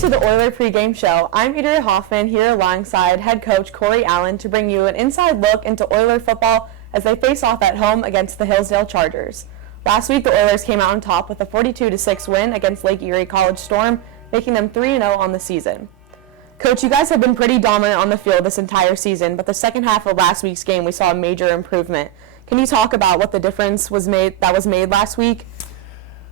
to the Oiler pregame show. I'm Andrea Hoffman here alongside head coach Kory Allen to bring you an inside look into Oiler football as they face off at home against the Hillsdale Chargers. Last week, the Oilers came out on top with a 42-6 win against Lake Erie College Storm, making them 3-0 on the season. Coach, you guys have been pretty dominant on the field this entire season, but the second half of last week's game, we saw a major improvement. Can you talk about what the difference was made last week?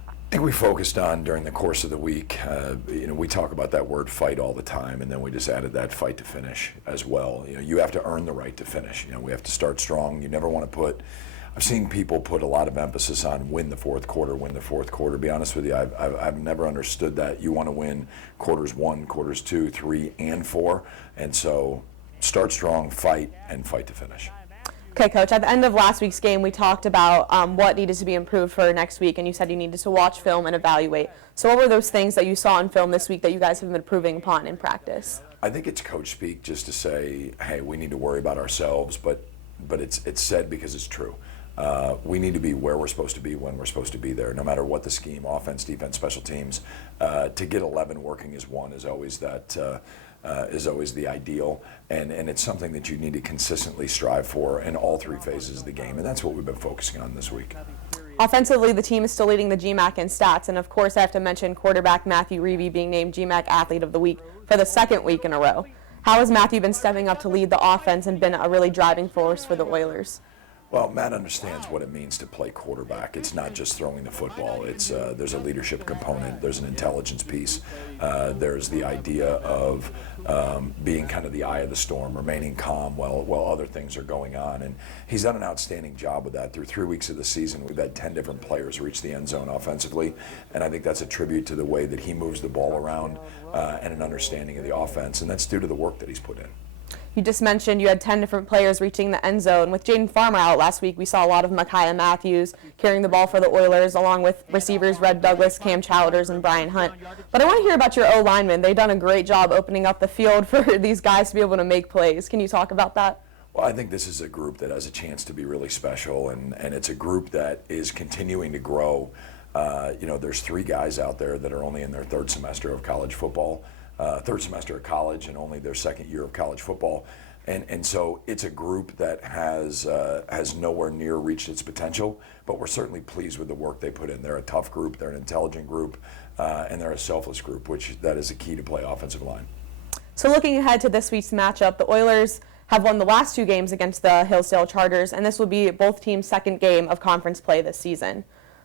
I think we focused on during the course of the week, we talk about that word fight all the time, and then we just added that fight to finish as well. You have to earn the right to finish. We have to start strong. You never want to I've seen people put a lot of emphasis on win the fourth quarter. To be honest with you, I've never understood that. You want to win quarters 1, quarters 2, 3, and 4, and so start strong, fight, and fight to finish. Okay, Coach, at the end of last week's game, we talked about what needed to be improved for next week, and you said you needed to watch film and evaluate. So what were those things that you saw in film this week that you guys have been improving upon in practice? I think it's coach speak just to say, hey, we need to worry about ourselves, but it's said because it's true. We need to be where we're supposed to be when we're supposed to be there, no matter what the scheme, offense, defense, special teams. To get 11 working as one is always the ideal, and it's something that you need to consistently strive for in all three phases of the game, and that's what we've been focusing on this week. Offensively, the team is still leading the GMAC in stats, and of course I have to mention quarterback Matthew Reeve being named GMAC Athlete of the Week for the second week in a row. How has Matthew been stepping up to lead the offense and been a really driving force for the Oilers? Well, Matt understands what it means to play quarterback. It's not just throwing the football. There's a leadership component. There's an intelligence piece. There's the idea of being kind of the eye of the storm, remaining calm while other things are going on. And he's done an outstanding job with that. Through 3 weeks of the season, we've had 10 different players reach the end zone offensively. And I think that's a tribute to the way that he moves the ball around and an understanding of the offense. And that's due to the work that he's put in. You just mentioned you had 10 different players reaching the end zone. With Jaden Farmer out last week, we saw a lot of Micaiah Matthews carrying the ball for the Oilers, along with receivers Red Douglas, Cam Chowders, and Brian Hunt. But I want to hear about your O-linemen. They've done a great job opening up the field for these guys to be able to make plays. Can you talk about that? Well, I think this is a group that has a chance to be really special, and it's a group that is continuing to grow. There's 3 guys out there that are only in their third semester of college football. Third semester of college and only their second year of college football. And so it's a group that has nowhere near reached its potential, but we're certainly pleased with the work they put in. They're a tough group, they're an intelligent group, and they're a selfless group, which that is a key to play offensive line. So looking ahead to this week's matchup, the Oilers have won the last 2 games against the Hillsdale Chargers, and this will be both teams' second game of conference play this season.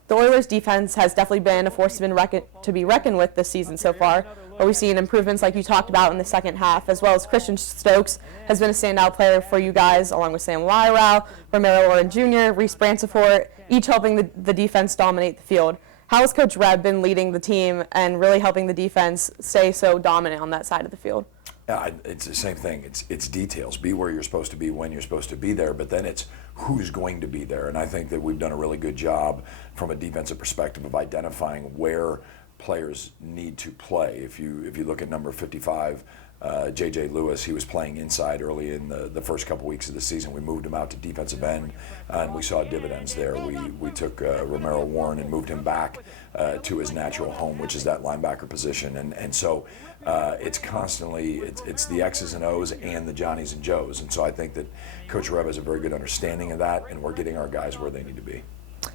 The Oilers' defense has definitely been a force to be reckoned with this season so far, but we've seen improvements like you talked about in the second half, as well as Christian Stokes has been a standout player for you guys, along with Sam Lyrau, Romero Oren Jr., Reese Bransford, each helping the defense dominate the field. How has Coach Reb been leading the team and really helping the defense stay so dominant on that side of the field? Yeah, it's the same thing. It's details. Be where you're supposed to be when you're supposed to be there, but then it's who's going to be there. And I think that we've done a really good job from a defensive perspective of identifying where players need to play. If you look at number 55, J.J. Lewis, he was playing inside early in the first couple weeks of the season. We moved him out to defensive end, and we saw dividends there. We took Romero Warren and moved him back to his natural home, which is that linebacker position. And so it's constantly, it's the X's and O's and the Johnnies and Joes. And so I think that Coach Reb has a very good understanding of that, and we're getting our guys where they need to be.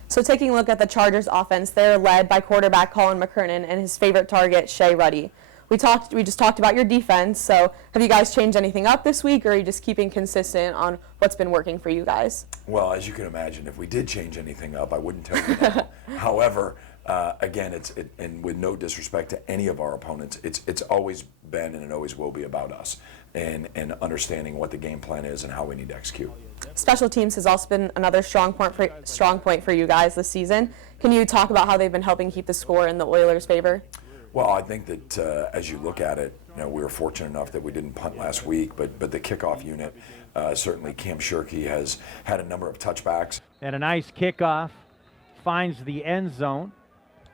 So taking a look at the Chargers offense, they're led by quarterback Colin McKernan and his favorite target, Shea Ruddy. We just talked about your defense, so have you guys changed anything up this week, or are you just keeping consistent on what's been working for you guys? Well, as you can imagine, if we did change anything up, I wouldn't tell you that. However, again, and with no disrespect to any of our opponents, it's always been and it always will be about us and understanding what the game plan is and how we need to execute. Special teams has also been another strong point for you guys this season. Can you talk about how they've been helping keep the score in the Oilers' favor? Well, I think that as you look at it, we were fortunate enough that we didn't punt last week, but the kickoff unit, certainly Cam Shirkey has had a number of touchbacks. And a nice kickoff finds the end zone.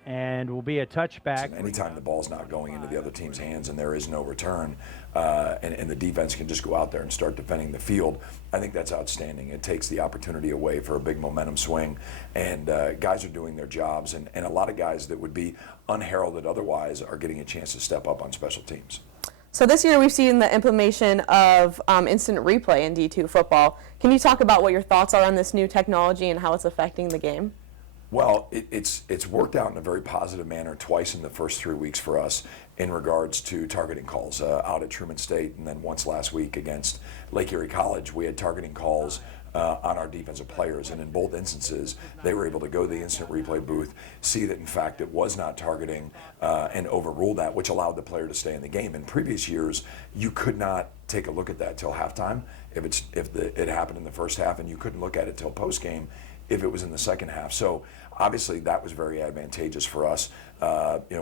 and will be a touchback. And anytime the ball's not going into the other team's hands and there is no return, and the defense can just go out there and start defending the field, I think that's outstanding. It takes the opportunity away for a big momentum swing, and guys are doing their jobs, and a lot of guys that would be unheralded otherwise are getting a chance to step up on special teams. So this year we've seen the implementation of instant replay in D2 football. Can you talk about what your thoughts are on this new technology and how it's affecting the game? Well, it's worked out in a very positive manner twice in the first 3 weeks for us in regards to targeting calls out at Truman State, and then once last week against Lake Erie College. We had targeting calls on our defensive players, and in both instances they were able to go to the instant replay booth, see that in fact it was not targeting, and overrule that, which allowed the player to stay in the game. In previous years, you could not take a look at that till halftime if it happened in the first half, and you couldn't look at it till post game if it was in the second half. So obviously that was very advantageous for us.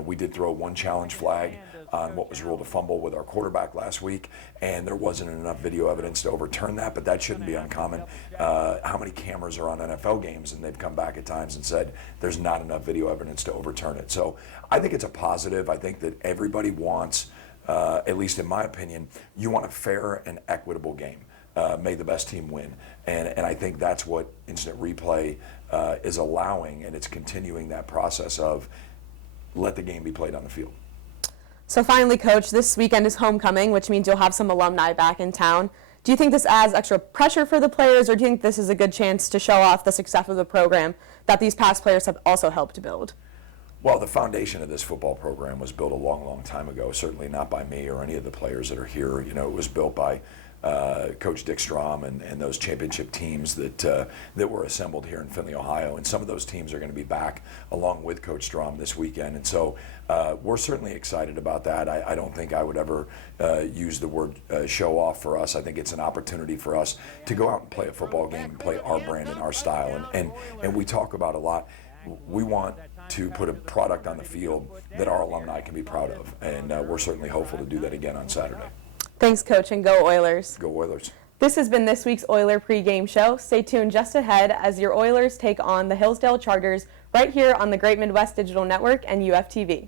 We did throw one challenge flag on what was ruled a fumble with our quarterback last week, and there wasn't enough video evidence to overturn that, but that shouldn't be uncommon. How many cameras are on NFL games, and they've come back at times and said there's not enough video evidence to overturn it. So I think it's a positive. I think that everybody wants, at least in my opinion, you want a fair and equitable game. May the best team win. And I think that's what instant replay is allowing, and it's continuing that process of let the game be played on the field. So finally, Coach, this weekend is homecoming, which means you'll have some alumni back in town. Do you think this adds extra pressure for the players, or do you think this is a good chance to show off the success of the program that these past players have also helped build? Well, the foundation of this football program was built a long, long time ago, certainly not by me or any of the players that are here. It was built by Coach Dick Strom and those championship teams that were assembled here in Findlay, Ohio. And some of those teams are going to be back along with Coach Strom this weekend. And so we're certainly excited about that. I don't think I would ever use the word show off for us. I think it's an opportunity for us to go out and play a football game and play our brand and our style. And we talk about a lot. We want to put a product on the field that our alumni can be proud of. And we're certainly hopeful to do that again on Saturday. Thanks, Coach, and go Oilers. Go Oilers. This has been this week's Oiler pregame show. Stay tuned just ahead as your Oilers take on the Hillsdale Chargers right here on the Great Midwest Digital Network and UFTV.